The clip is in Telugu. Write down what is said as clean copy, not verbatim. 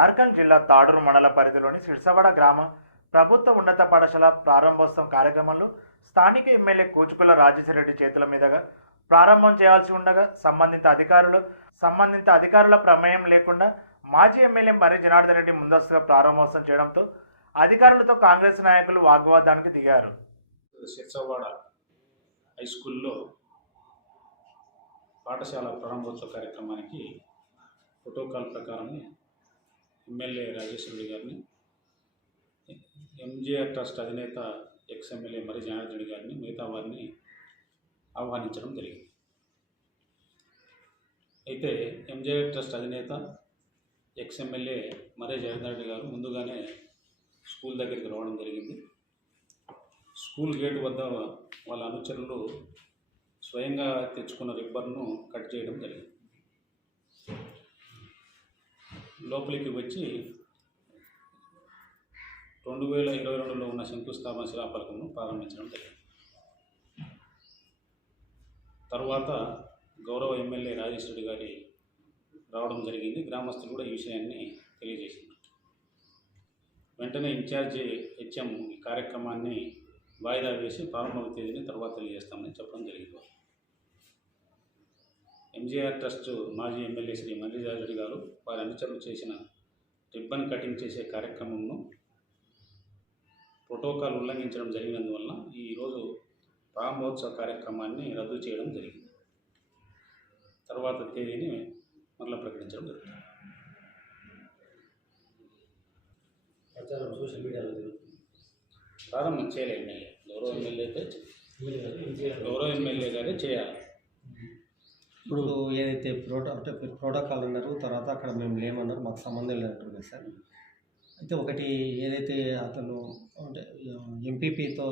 నార్కల్ జిల్లా తాడూరు మండల పరిధిలోని సిర్సవాడ గ్రామ ప్రభుత్వ ఉన్నత పాఠశాల ప్రారంభోత్సవం కార్యక్రమంలో స్థానిక ఎమ్మెల్యే కూచుకుల రాజేశ్వరరెడ్డి చేతుల మీదుగా ప్రారంభం చేయాల్సి ఉండగా సంబంధిత అధికారుల ప్రమేయం లేకుండా మాజీ ఎమ్మెల్యే మర్రి జనార్దన్ రెడ్డి ముందస్తుగా ప్రారంభోత్సవం చేయడంతో అధికారులతో కాంగ్రెస్ నాయకులు వాగ్వాదానికి దిగారు. సిర్సవాడ హై స్కూల్లో పాఠశాల ప్రారంభోత్సవ కార్యక్రమానికి ప్రోటోకాల్ ప్రకారం ఎమ్మెల్యే రాజేశ్వరరెడ్డి గారిని, ఎంజీఆర్ ట్రస్ట్ అధినేత ఎమ్మెల్యే మర్రి జనార్దన్ రెడ్డి గారిని, మిగతా వారిని ఆహ్వానించడం జరిగింది. అయితే ఎంజీఆర్ ట్రస్ట్ అధినేత ఎమ్మెల్యే మర్రి జనార్దన్ రెడ్డి గారు ముందుగానే స్కూల్ దగ్గరికి రావడం జరిగింది. స్కూల్ గేటు వద్ద వాళ్ళ అనుచరులు స్వయంగా తెచ్చుకున్న రిబ్బర్ను కట్ చేయడం జరిగింది. లోపలికి వచ్చి 2022లో ఉన్న శంకుస్థాపన శిలాఫలకమును ప్రారంభించడం జరిగింది. తరువాత గౌరవ ఎమ్మెల్యే రాజేశ్వరరెడ్డి గారి రావడం జరిగింది. గ్రామస్తులు కూడా ఈ విషయాన్ని తెలియజేసింది. వెంటనే ఇన్ఛార్జి హెచ్ఎం ఈ కార్యక్రమాన్ని వాయిదా వేసి ప్రారంభ తేదీని తర్వాత తెలియజేస్తామని చెప్పడం జరిగింది. ఎంజీఆర్ ట్రస్ట్ మాజీ ఎమ్మెల్యే శ్రీ మర్రి జనార్దన్ గారు వారి అనుచరులు చేసిన రిబ్బన్ కటింగ్ చేసే కార్యక్రమంను ప్రోటోకాల్ ఉల్లంఘించడం జరిగినందువల్ల ఈరోజు ప్రారంభోత్సవ కార్యక్రమాన్ని రద్దు చేయడం జరిగింది. తర్వాత తేదీని మరలా ప్రకటించడం జరుగుతుంది. సోషల్ మీడియాలో ప్రారంభం చేయలే ఎమ్మెల్యే, గౌరవ ఎమ్మెల్యే గారే చేయాలి. ఇప్పుడు ఏదైతే ప్రోటోకాల్ అన్నారు, తర్వాత అక్కడ మేము లేమన్నారు, మాకు సంబంధం లేదంటారు కదా సార్. అయితే ఒకటి ఏదైతే అతను అంటే ఎంపీపీతో